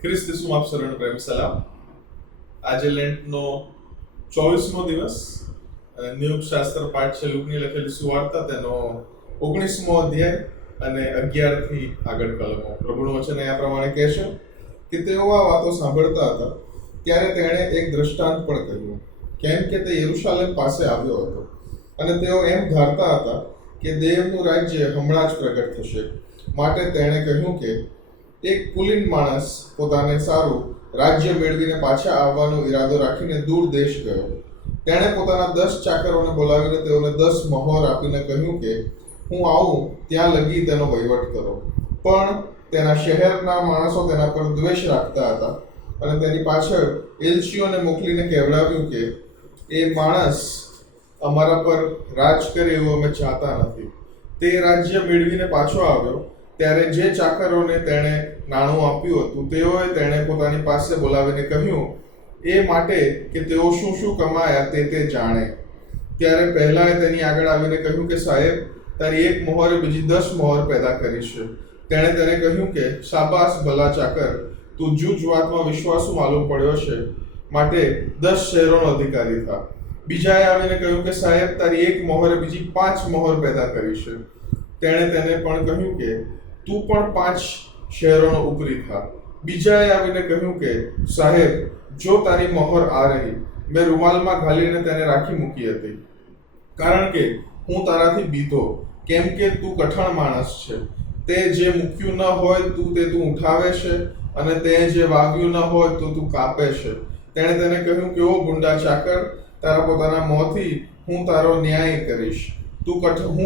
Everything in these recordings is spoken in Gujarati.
ખ્રિસ્ત ઈસુમાં આપ સર્વને પ્રેમ સલામ. આજે લેન્ટનો 24મો દિવસ અને નિયુક્ત શાસ્ત્ર પાઠ છે લુકની લખેલી સુવાર્તા, તેનો 19મો અધ્યાય અને 11 થી આગળ કલમો. પ્રભુનું વચન આ પ્રમાણે કહે છે કે તેઓ આ વાતો સાંભળતા હતા ત્યારે તેણે એક દ્રષ્ટાંત પણ કહ્યું, કેમ કે તે યરૂશાલેમ પાસે આવ્યો હતો અને તેઓ એમ ધારતા હતા કે દેવનું રાજ્ય હમણાં જ પ્રગટ થશે. માટે તેણે કહ્યું કે એક કુલીન માણસ પોતાને સારું રાજ્ય મેળવીને પાછા આવવાનો ઈરાદો રાખીને દૂર દેશ ગયો. તેણે પોતાના 10 ચાકરોને બોલાવીને તેઓને 10 મહોર આપીને કહ્યું કે હું આવું ત્યાં લગી તેનો વહીવટ કરો. પણ તેના શહેરના માણસો તેના પર દ્વેષ રાખતા હતા અને તેની પાછળ એલચીઓને મોકલીને કહેવડાવ્યું કે એ માણસ અમારા પર રાજ કરે એવું અમે ચાહતા નથી. તે રાજ્ય મેળવીને પાછો આવ્યો ત્યારે જે ચાકરોને તેણે નાણું આપ્યું હતું તેઓએ તેણે પોતાની પાસે બોલાવીને કહ્યું એ માટે કે તેઓ શું શું કમાયા તે જાણે. ત્યારે પહેલાએ તેની આગળ આવીને કહ્યું કે સાહેબ, તારી એક મોહરે બીજી 10 મોહર પેદા કરી છે. તેણે તેને કહ્યું કે શાબાશ ભલા ચાકર, તું જૂજ વાતમાં વિશ્વાસુ માલુમ પડ્યો છે, માટે 10 શહેરોનો અધિકારી થા. બીજાએ આવીને કહ્યું કે સાહેબ, તારી એક મોહરે બીજી 5 મોહર પેદા કરી છે. તેણે તેને પણ કહ્યું કે તું પણ 5 શહેરોનો ઉપરી થા. બીજાએ આવીને કહ્યું કે સાહેબ, જો તારી મોહર આ રહી, મેં રૂમાલમાં ઘાલીને તેને રાખી મૂકી હતી, કારણ કે હું તારાથી બીતો, કેમ કે તું કઠણ માણસ છે. તે જે મૂક્યું ન હોય તું ઉઠાવે છે અને તે જે વાવ્યું ન હોય તું કાપે છે. તેણે તેને કહ્યું કે ઓ ગુંડા ચાકર, તારા પોતાના મોંથી હું તારો ન્યાય કરીશ. હું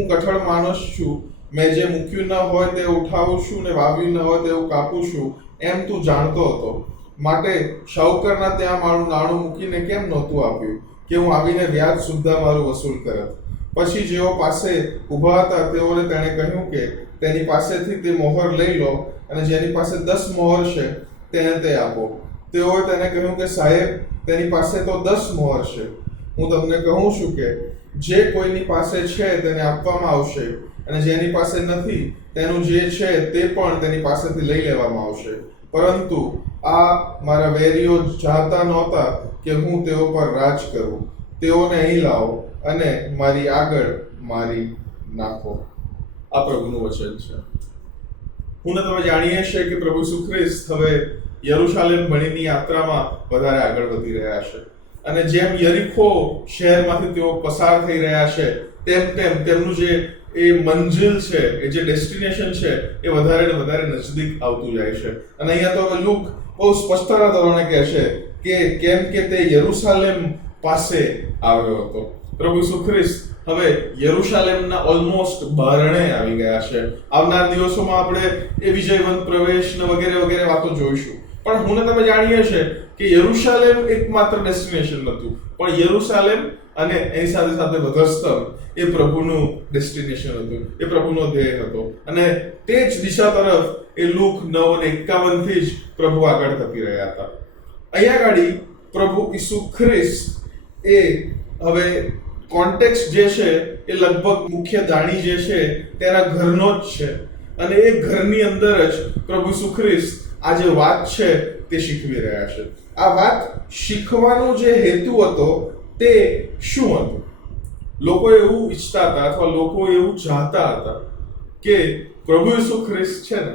કઠણ માણસ છું. મેં જે મૂક્યું ન હોય તે ઉઠાવું છું ને વાવ્યું ન હોય તે કાપું છું, એમ તું જાણતો હતો. માટે શાહુકારના ત્યાં મારું નાણું મૂકીને કેમ નહોતું આપ્યું કે હું આવીને વ્યાજ સુદ્ધા મારું વસૂલ કરત? પછી જેઓ પાસે ઊભા હતા તેઓને તેણે કહ્યું કે તેની પાસેથી તે મોહર લઈ લો અને જેની પાસે 10 મોહર છે તેને તે આપો. તેઓએ તેને કહ્યું કે સાહેબ, તેની પાસે તો 10 મોહર છે. હું તમને કહું છું કે જે કોઈની પાસે છે તેને આપવામાં આવશે અને જેની પાસે નથી તેનું જે છે તે પણ તેની પાસેથી લઈ લેવામાં આવશે. પરંતુ આ મારા વેરીઓ ચાહતા નહોતા કે હું તેઓ પર રાજ કરું. તેઓને અહીં લાવો અને મારી આગળ મારી નાખો. આ પ્રભુનું વચન છે. હું ને તમે જાણીએ છીએ કે પ્રભુ ઈસુ ખ્રિસ્ત હવે યરૂશાલેમ ભણીની યાત્રામાં વધારે આગળ વધી રહ્યા છે અને જેમ યરીખો શહેરમાંથી તેઓ પસાર થઈ રહ્યા છે તેમ તેમનું જે એ મંજિલ છે, એ જે ડેસ્ટિનેશન છે, એ વધારે ને વધારે નજદીક આવતું જાય છે. અને અહીંયા તો હવે લુક બહુ સ્પષ્ટતા ધોરણે કહે છે કે કેમ કે તે યરૂશાલેમ પાસે આવ્યો હતો. પ્રભુ ઈસુ ખ્રિસ્ત હવે યરૂશાલેમના ઓલમોસ્ટ બારણે આવી ગયા છે. આવનાર દિવસોમાં આપણે એ વિજયવંત પ્રવેશ ને વગેરે વગેરે વાતો જોઈશું. પણ હું ને તમે જાણીએ છીએ કે યરૂશાલેમ એકમાત્ર ડેસ્ટિનેશન નહોતું, પણ યરૂશાલેમ અને એની સાથે સાથે વધસ્તંભ એ પ્રભુનું ડેસ્ટિનેશન હતું, એ પ્રભુનો ધ્યેય હતો. અને તે જ દિશા તરફ એ લુક 9:51 થી જ પ્રભુ આગળ ધપી રહ્યા હતા. અહીંયા ગાડી પ્રભુ ઈસુ ખ્રિસ્ત એ હવે કોન્ટેક્સ્ટ જે છે એ લગભગ મુખ્ય દાણી જે છે તેના ઘરનો જ છે અને એ ઘરની અંદર જ પ્રભુ ઈસુ ખ્રિસ્ત આ જે વાત છે તે શીખવી રહ્યા છે. આ વાત શીખવાનો જે હેતુ હતો તે શું હતું? લોકો એવું ઈચ્છતા હતા અથવા લોકો એવું ચાહતા હતા કે પ્રભુ ઈસુ ખ્રિસ્ત છે ને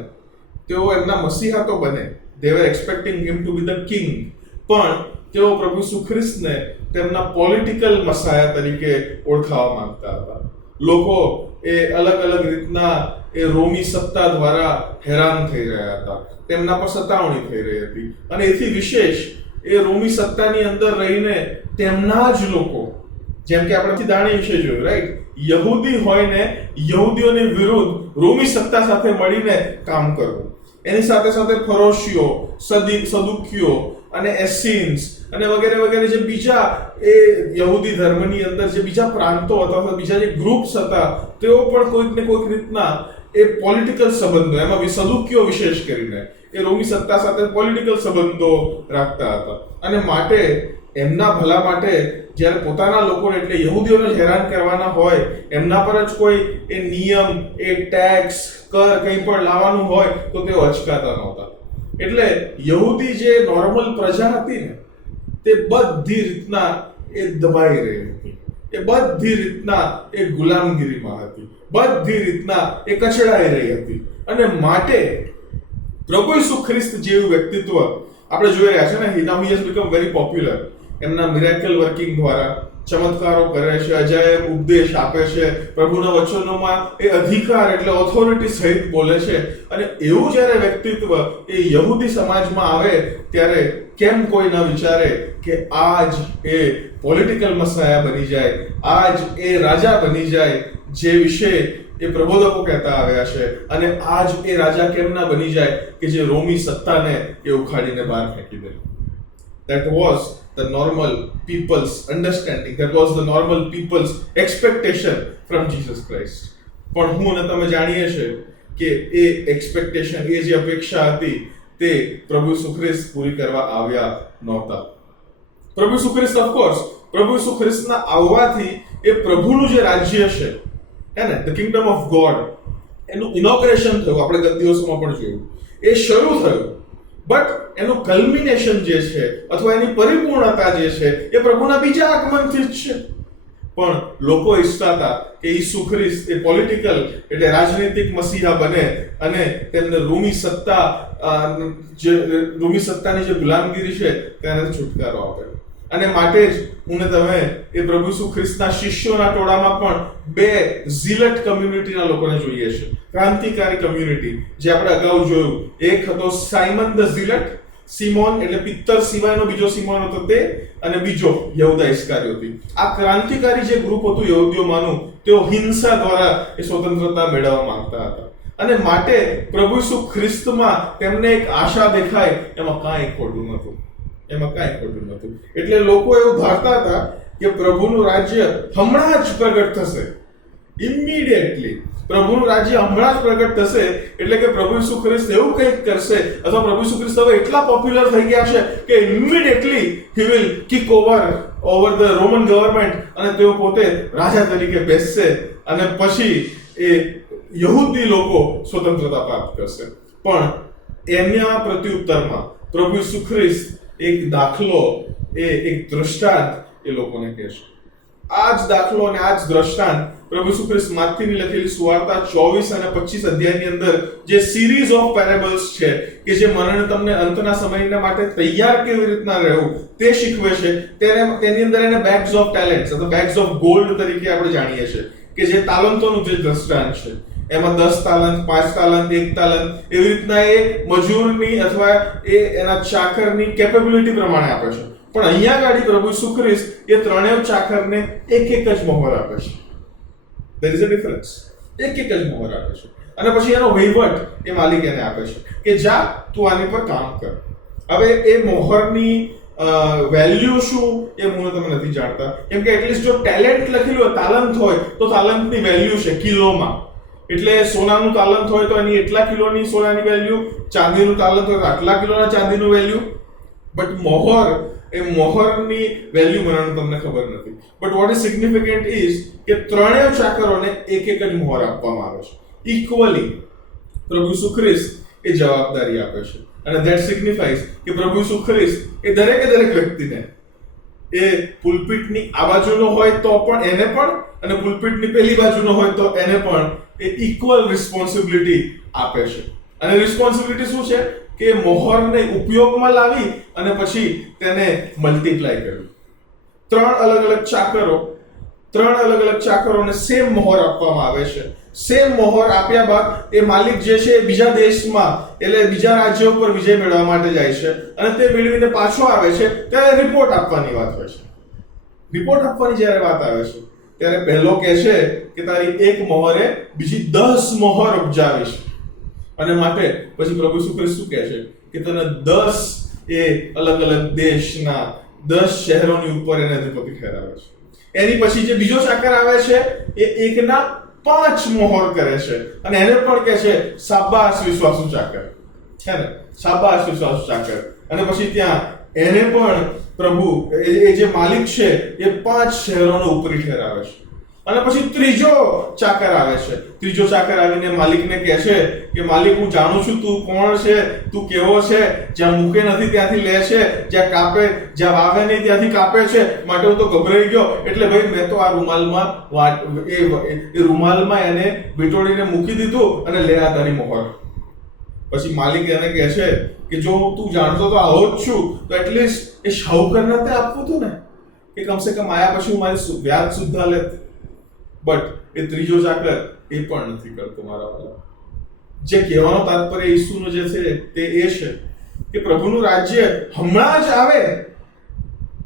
તેઓ એમના મસીહા તો બને. they were expecting him to be the king, પણ તેઓ પ્રભુ ઈસુ ખ્રિસ્તને તેમના પોલિટિકલ મસાયા તરીકે ઓળખાવા માંગતા હતા. લોકો એ અલગ અલગ રીતના એ રોમી સત્તા દ્વારા હેરાન થઈ રહ્યા હતા, તેમના પર સતાવણી થઈ રહી હતી અને એથી વિશેષ એ રોમી સત્તાની અંદર રહીને તેમના જ લોકો, જેમ કે આપણે દાણી વિશે જોયું, રાઈટ, યહૂદી હોય ને યહૂદીઓની વિરુદ્ધ રોમી સત્તા સાથે મળીને કામ કરવું. એની સાથે સાથે ફરોશીઓ, સદુકીઓ અને એસીન્સ અને વગેરે વગેરે જે બીજા એ યહૂદી ધર્મની અંદર જે બીજા પ્રાંતો અથવા બીજા જે ગ્રુપ્સ હતા તેઓ પણ કોઈક ને કોઈક રીતના એ પોલિટિકલ સંબંધો, એમાં સદુકીઓ વિશેષ કરીને એ રોમી સત્તા સાથે પોલિટિકલ સંબંધો રાખતા હતા. અને માટે એમના ભલા માટે જ્યારે પોતાના લોકોને એટલે યહૂદીઓને હેરાન કરવાના હોય, એમના પર જ કોઈ એ નિયમ, એ ટેક્સ, કર કંઈ પણ લાવવાનું હોય તો તેઓ અચકાતા નહોતા. એટલે યહૂદી જે નોર્મલ પ્રજા હતી ને, તે બધી રીતના એ દબાઈ રહી હતી, એ બધી રીતના એ ગુલામગીરીમાં હતી, બધી રીતના એ કચડાઈ રહી હતી. અને માટે પ્રભુ ઈસુ ખ્રિસ્ત જેવું વ્યક્તિત્વ આપણે જોઈ રહ્યા છે ને, he has become very popular. એમના મિરેકલ વર્કિંગ દ્વારા ચમત્કારો કરે છે, અજાયબ ઉપદેશ આપે છે, પ્રભુના વચનોમાં એ અધિકાર એટલે ઓથોરિટી સહિત બોલે છે. અને એવું જ્યારે વ્યક્તિત્વ એ યહૂદી સમાજમાં આવે ત્યારે કેમ કોઈ ન વિચારે કે આજ એ પોલિટિકલ મસાયા બની જાય, આજ એ રાજા બની જાય જે વિશે એ પ્રબોધકો કહેતા આવ્યા છે. અને આજ એ રાજા કેમ ના બની જાય કે જે રોમી સત્તાને એ ઉખાડીને બહાર ફેંકી દે. That was the normal people's understanding. That was the normal people's expectation from Jesus Christ. પણ હું અને તમે જાણીએ છીએ કે એ એક્સપેક્ટેશન, એ જે અપેક્ષા હતી તે પ્રભુ ઈસુ ખ્રિસ્ત પૂરી કરવા આવ્યા નહોતા. પ્રભુ ઈસુ ખ્રિસ્ત ઓફકોર્સ, પ્રભુ ઈસુ ખ્રિસ્તના આવવાથી એ પ્રભુનું જે રાજ્ય છે હે ને, ધ કિંગડમ ઓફ ગોડ, એનું ઇનોગ્રેશન થયું. આપણે ગત દિવસોમાં પણ જોયું, એ શરૂ થયું. બટ એનું કલ્મિનેશન જે છે અથવા એની પરિપૂર્ણતા જે છે એ પ્રભુના બીજા આગમનથી જ છે. પણ લોકો ઈચ્છતા હતા કે ઈસુ ખ્રિસ્ત એ પોલિટિકલ એટલે રાજનૈતિક મસીહા બને અને તેમને રોમી સત્તાની જે ગુલામગીરી છે તેનાથી છુટકારો આપે. અને માટે જ હું ને તમે એ પ્રભુ ઈસુ ખ્રિસ્તના શિષ્યોના ટોળામાં પણ બે ઝીલટ કમ્યુનિટીના લોકોને જોઈએ છે, ક્રાંતિકારી કમ્યુનિટી, જે આપણે અગાઉ જોયું. એક હતો સાયમન ધ ઝીલટ, સિમોન એટલે પિત્તર સિવાયનો બીજો સિમોન હતો તે, અને બીજો યહૂદા ઇસ્કારિયોતી. આ ક્રાંતિકારી જે ગ્રુપ હતું યહૂદીઓમાંનું, તેઓ હિંસા દ્વારા એ સ્વતંત્રતા મેળવવા માંગતા હતા. અને માટે પ્રભુ ઈસુ ખ્રિસ્તમાં તેમને એક આશા દેખાય, એમાં કાંઈ ખોટું નહોતું, એમાં કાંઈ ખોટું નહોતું. એટલે લોકો એવું ધારતા હતા કે પ્રભુનું રાજ્ય હમણાં જ પ્રગટ થશે, ઇમિડિયેટલી પ્રભુનું રાજ્ય હમણાં જ પ્રગટ થશે. એટલે કે પ્રભુ ઈસુ ખ્રિસ્ત એવું કંઈક કરશે, અથવા પ્રભુ ઈસુ ખ્રિસ્ત હવે એટલા પોપ્યુલર થઈ ગયા છે કે immediately he will kick over the Roman government, અને તેઓ પોતે રાજા તરીકે બેસશે અને પછી એ યહૂદી લોકો સ્વતંત્રતા પ્રાપ્ત કરશે. પણ એના પ્રત્યુત્તરમાં પ્રભુ ઈસુ ખ્રિસ્ત એક દાખલો, એક દ્રષ્ટાંત એ લોકોને કહે છે. આ જ દાખલો અને આ જ દ્રષ્ટાંત પ્રભુ ઈસુ ખ્રિસ્ત માથીની લખેલી સુવાર્તા 24 અને 25 અધ્યાયની અંદર જે સિરીઝ ઓફ પેરેબલ્સ છે કે જે મને તમને અંતના સમયના માટે તૈયાર કેવી રીતના રહેવું તે શીખવે છે. તેની અંદર એને બેગ્સ ઓફ ટેલેન્ટ્સ અથવા બેગ્સ ઓફ ગોલ્ડ તરીકે આપણે જાણીએ છીએ કે જે તાલંતોનું જે દ્રષ્ટાંત છે. એમાં 10 તાલંત, 5 તાલંત, 1 તાલંત એવી રીતના એ મજૂરની અથવા એ એના ચાકરની કેપેબિલિટી પ્રમાણે આપે છે. પણ અહીંયા ગાડી પ્રભુ ઈસુ ખ્રિસ્ત એ ત્રણેય ચાકરને એક જ મોહર આપે છે. there is a difference. એક જ મોહર આપે છે અને પછી એનો વહીવટ એ માલિક એને આપે છે કે જા તું આની પર કામ કર. હવે એ મોહરની વેલ્યુ શું એ હું તમને નથી જાણતા, કેમ કે એટલીસ્ટ જો ટેલેન્ટ લખેલું હોય, તાલંત હોય, તો તાલંતની વેલ્યુ છે કિલોમાં. એટલે સોનાનું તાલંત હોય તો એની એટલા કિલોની સોનાની વેલ્યુ, ચાંદીનું તાલંત હોય તો આટલા કિલોના ચાંદીનું વેલ્યુ. બટ મોહર, એ મોહરની વેલ્યુ મને તમને ખબર નથી. But what is significant is કે ત્રણેય ચાકરોને એક જ મોહર આપવામાં આવે છે ઇક્વલી. પ્રભુ ઈસુ ખ્રિસ્ત એ જવાબદારી આપે છે અને ધેટ સિગ્નિફાઈઝ કે પ્રભુ ઈસુ ખ્રિસ્ત એ દરેક વ્યક્તિને, એ પુલપિટની આ બાજુનો હોય તો પણ એને પણ, અને પુલપિટની પેલી બાજુનો હોય તો એને પણ એ ઇક્વલ રિસ્પોન્સિબિલિટી આપે છે. અને રિસ્પોન્સિબિલિટી શું છે કે મોહરને ઉપયોગમાં લાવી અને પછી તેને મલ્ટીપ્લાય કરવી. ત્રણ અલગ અલગ ચાકરોને સેમ મોહર આપવામાં આવે છે. સેમ મોહર આપ્યા બાદ એ માલિક જે છે એ બીજા દેશમાં એટલે બીજા રાજ્યો પર વિજય મેળવવા માટે જાય છે અને તે મેળવીને પાછો આવે છે ત્યારે રિપોર્ટ આપવાની વાત હોય છે. રિપોર્ટ આપવાની જ્યારે વાત આવે છે ત્યારે પહેલો કહે છે કે તારી એક મોહરે બીજી 10 મોહર ઉપજાવીશ. અને માટે પછી પ્રભુ ઈસુ ખ્રિસ્ત શું કહે છે કે તને 10 એ અલગ અલગ દેશના 10 શહેરોની ઉપર એને અધિપતિ ઠેરાવે છે. એની પછી જે બીજો ચાકર આવે છે એ એકના 5 મોહર કરે છે અને એને પણ કહે છે શાબાશ વિશ્વાસુ ચાકર, છે ને, શાબાશ વિશ્વાસુ ચાકર. અને પછી ત્યાં એને પણ પ્રભુ એ જે માલિક છે એ 5 શહેરોને ઉપરી ઠેરાવે છે. અને પછી ત્રીજો ચાકર આવે છે. ત્રીજો ચાકર આવીને માલિકને કહે છે કે માલિક, હું જાણું છું તું કોણ છે, તું કેવો છે, જ્યાં મૂકે નથી ત્યાંથી લે છે, જ્યાં કાપે જ્યાં વાવે નહીં ત્યાંથી કાપે છે, માટે હું તો ગભરાઈ ગયો. એટલે ભાઈ મેં તો આ રૂમાલમાં એને વીંટોળીને મૂકી દીધું અને લે આ તારી મોહર. પછી માલિક એને કહે છે કે જો તું જાણતો તો આવો જ છું તો એટલીસ્ટ એ શાહુકારને તે આપવું હતું ને, કે કમસે કમ આયા પછી હું મારી વ્યાજ સુદ્ધા લેત. બટ એ ત્રીજો ચાકર એ પણ નથી કરતો મારા વાલા. જે કહેવાનો તાત્પર્ય ઈસુનો જે છે તે એ છે કે પ્રભુનું રાજ્ય હમણાં જ આવે,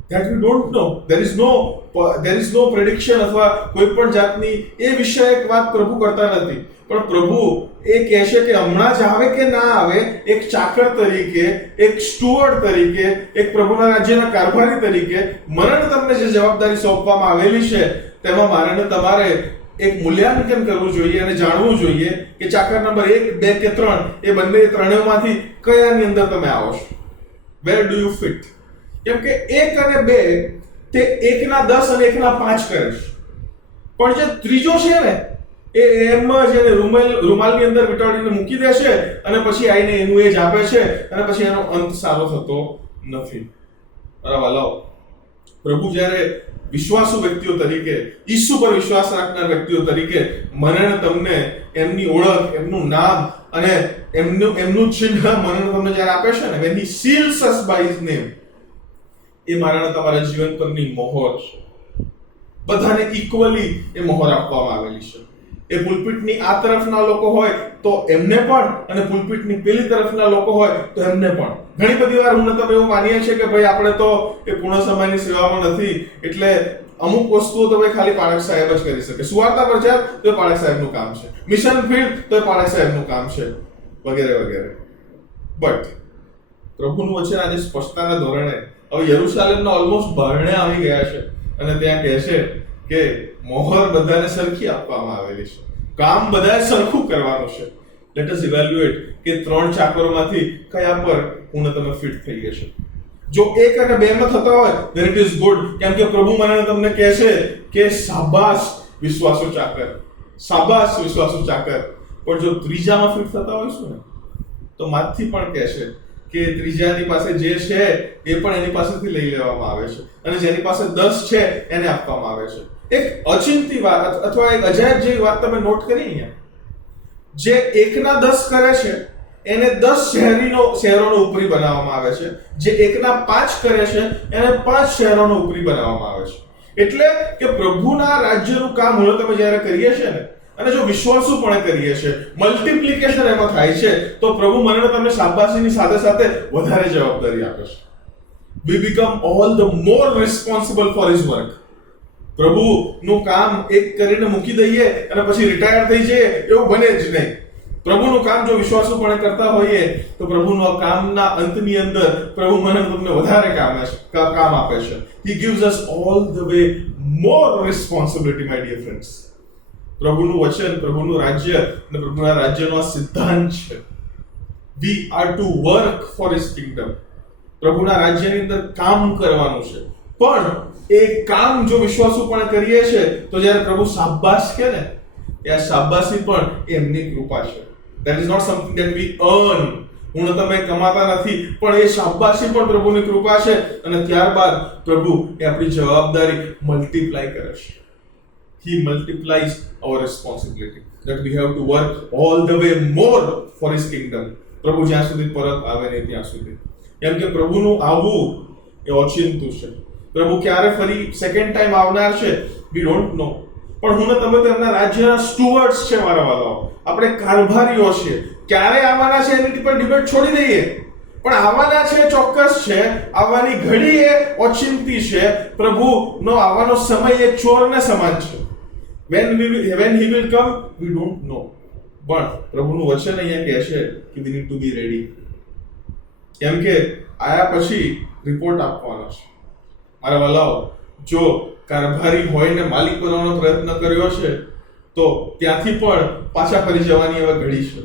that we don't know. there is no prediction અથવા કોઈ પણ જાતની એ વિષયક વાત પ્રભુ કરતા નથી. પણ પ્રભુ એ કહે છે કે હમણાં જ આવે કે ના આવે, એક ચાકર તરીકે, એક સ્ટુઅર્ડ તરીકે, એક પ્રભુના રાજ્યના કારભારી તરીકે મને તમને જે જવાબદારી સોંપવામાં આવેલી છે તેમાં મારે ને તમારે એક મૂલ્યાંકન કરવું જોઈએ અને જાણવું જોઈએ કે ચાકર નંબર 1, 2 કે 3 એ બંને ત્રણેયમાંથી કયાની અંદર તમે આવો છો. Where do you fit? કેમ કે 1 અને 2 તે 1 ના 10 અને 1 ના 5 કરે છે. પણ જે ત્રીજો છે ને એ એમ જ એને રૂમાલની અંદર વીંટાળીને મૂકી દે છે અને પછી આવીને એનું એ જ આપે છે અને પછી એનો અંત સારો થતો નથી. મારા વાલાઓ, પ્રભુ જ્યારે વિશ્વાસુ વ્યક્તિઓ તરીકે, ઈસુ પર વિશ્વાસ રાખનાર વ્યક્તિઓ તરીકે મને ને તમને એમની ઓળખ, એમનું નામ અને એમનું ચિહ્ન મને ને તમને જ્યારે આપે છે ને, when he seals us by his name, એ મારા ને તમારા જીવન પરની મોહર છે. બધાને ઇક્વલી એ મોહર આપવામાં આવેલી છે. એ પુલપિટની આ તરફના લોકો હોય તો એમને પણ, અને પુલપિટની પેલી તરફના લોકો હોય તો એમને પણ. ઘણી બધી વાર હું તમે એવું માનીએ છીએ કે ભાઈ આપણે તો એ પૂર્ણ સમયની સેવામાં નથી એટલે અમુક વસ્તુઓ તો ભાઈ ખાલી પાળક સાહેબ જ કરી શકે. સુવાર્તા પ્રચાર તો પાળક સાહેબનું કામ છે, મિશન ફીલ્ડ તો પાળક સાહેબનું કામ છે, વગેરે વગેરે. બટ પ્રભુનું વચન આજે સ્પષ્ટતાના ધોરણે હવે યરૂશાલેમના ઓલમોસ્ટ બારણે આવી ગયા છે અને ત્યાં કહે છે કે મોહર બધાને સરખી આપવામાં આવેલી છે, કામ બધાએ સરખું કરવાનું છે. લેટ અસ ઇવેલ્યુએટ કે 3 ચાકરોમાંથી કયા પર હું તમે ફિટ થઈએ છે. જો 1 અને 2 માં થતા હોય then it is good, કેમ કે પ્રભુ મને તમને કહે છે કે શાબાશ વિશ્વાસુ ચાકર, શાબાશ વિશ્વાસુ ચાકર. પણ જો ત્રીજામાં ફિટ થતા હોઈશું ને તો માથથી પણ કહે છે કે ત્રીજાની પાસે જે છે એ પણ એની પાસેથી લઈ લેવામાં આવે છે અને જેની પાસે 10 છે એને આપવામાં આવે છે. એક અચિંતી વાત અથવા એક અજાયબ જેવી વાત તમે નોટ કરી અહીંયા. જે 1 ના 10 કરે છે એને 10 શહેરોનો ઉપરી બનાવવામાં આવે છે. જે 1 ના 5 કરે છે એને 5 શહેરોનો ઉપરી બનાવવામાં આવે છે. એટલે કે પ્રભુના રાજ્યનું કામ હું તમે જ્યારે કરીએ છીએ ને, અને જો વિશ્વાસુપણે કરીએ છીએ, મલ્ટીપ્લિકેશન એમાં થાય છે, તો પ્રભુ મને તમને શાબાશીની સાથે સાથે વધારે જવાબદારી આપે છે. We become all the more responsible for his work. પ્રભુનું કામ એક કરીને મૂકી દઈએ અને પછી રિટાયર થઈ જઈએ એવું બને જ નહીં. પ્રભુનું કામ જો વિશ્વાસુપણે કરતા હોઈએ તો પ્રભુના કામના અંતની અંદર પ્રભુ મને તમને વધારે કામ આપે છે. He gives us all the way more responsibility, my dear friends. પ્રભુનું વચન, પ્રભુનું રાજ્ય અને પ્રભુના રાજ્યનો આ સિદ્ધાંત છે. We are to work for his kingdom. પ્રભુના રાજ્યની અંદર કામ કરવાનું છે. પણ એ કામ જો વિશ્વાસુપણે કરીએ છે તો જ્યારે પ્રભુ શાબાશ કહે ને, એ આ શાબાશી પણ એમની કૃપા છે. That is not something that we earn. હું તમે કમાતા નથી, પણ એ શાબાશી પણ પ્રભુની કૃપા છે અને ત્યારબાદ પ્રભુ એ આપણી જવાબદારી મલ્ટીપ્લાય કરે છે. He multiplies our responsibility that we have to work all the way more for his kingdom. પ્રભુ જ્યાં સુધી પરત આવે ને ત્યાં સુધી. કેમ કે પ્રભુનું આવવું એ ઓચિંતું છે. પ્રભુ ક્યારે ફરી સેકન્ડ ટાઈમ આવનાર છે we don't know. પણ હું તમે તો એમના રાજ્યના સ્ટુઅર્ડ્સ છે મારા વાલાઓ, આપણે કારભારીઓ છીએ. ક્યારે આવવાના છે એની પર ડિબેટ છોડી દઈએ, પણ આવવાના છે ચોક્કસ છે. આવવાની ઘડી એ ઓચિંતી છે. પ્રભુનો આવવાનો સમય એ ચોરને સમાન છે. when he will come we don't know. પણ પ્રભુનું વચન અહીંયા કહે છે કે we need to be ready. કેમ કે આયા પછી રિપોર્ટ આપવાનો છે. મારા વાલાઓ, જો કારભારી હોય ને માલિક બનવાનો પ્રયત્ન કર્યો છે તો ત્યાંથી પણ પાછા ફરી જવાની હવે ઘડી છે.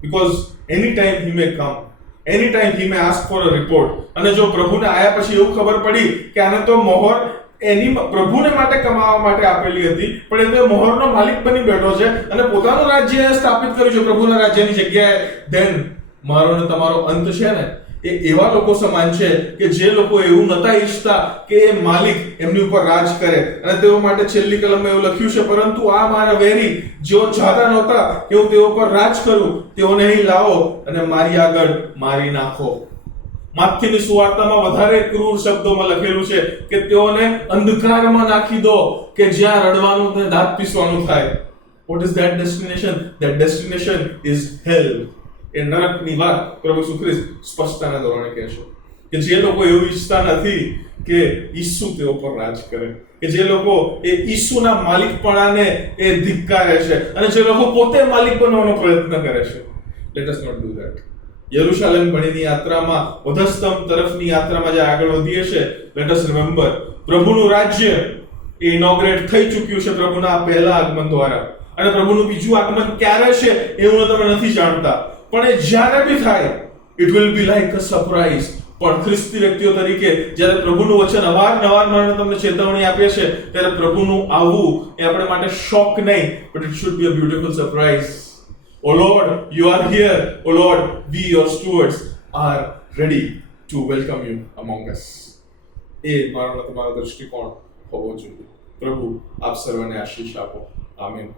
Because any time he may come, any time he may ask for a report. અને જો પ્રભુને આયા પછી એવું ખબર પડી કે આને તો મોહર એની પ્રભુને માટે કમાવા માટે આપેલી હતી, પણ એ તો મોહરનો માલિક બની બેઠો છે અને પોતાનું રાજ્ય સ્થાપિત કર્યું છે પ્રભુના રાજ્યની જગ્યાએ. ધેન મારો ને તમારો અંત છે ને એ એવા લોકો સમાન છે કે જે લોકો એવું નતા ઈચ્છતા કે એ માલિક એમની ઉપર રાજ કરે, અને તેઓ માટે છેલ્લી કલમમાં એવું લખ્યું છે, પરંતુ આ મારા વેરી જેઓ ચાહતા નહોતા કે હું તેઓ પર રાજ કરું, તેઓને અહીં લાવો અને મારી આગળ મારી નાખો. માથીની સુવાર્તામાં વધારે ક્રૂર શબ્દોમાં લખેલું છે કે તેઓને અંધકારમાં નાખી દો કે જ્યાં રડવાનું અને દાંત પીસવાનું થાય. What is that destination? That destination is hell. એ નરકની વાત પ્રભુ ઈસુ ખ્રિસ્ત સ્પષ્ટતાના ધોરણે કહે છે કે જે લોકો એવું ઈચ્છતા નથી કે ઈસુ તેઓ પર રાજ કરે, કે જે લોકો એ ઈસુના માલિકપણાને એ ધિક્કારે છે અને જે લોકો પોતે માલિક બનવાનો પ્રયત્ન કરે છે. Let us not do that. Jerusalem ભણીની યાત્રામાં, વધસ્તંભ તરફની યાત્રામાં જે આગળ વધીએ છે, let us remember પ્રભુનું રાજ્ય એ ઇનોગ્રેટ થઈ ચૂક્યું છે પ્રભુના પહેલા આગમન દ્વારા, અને પ્રભુનું બીજું આગમન ક્યારે છે એવું તમે નથી જાણતા, પણ એ જ્યારે બી થાય it will be like a surprise. પણ ખ્રિસ્તી વ્યક્તિઓ તરીકે જ્યારે પ્રભુનું વચન અવારનવાર મને તમને ચેતવણી આપે છે, ત્યારે પ્રભુનું આવવું એ આપણે માટે શોક નહીં, but it should be a beautiful surprise. Oh Lord, you are here. Oh Lord, we your stewards are ready to welcome you among us. એ મારો તમારો દૃષ્ટિકોણ હોવો જોઈએ. પ્રભુ આપ સર્વને આશીષ આપો. આમીન.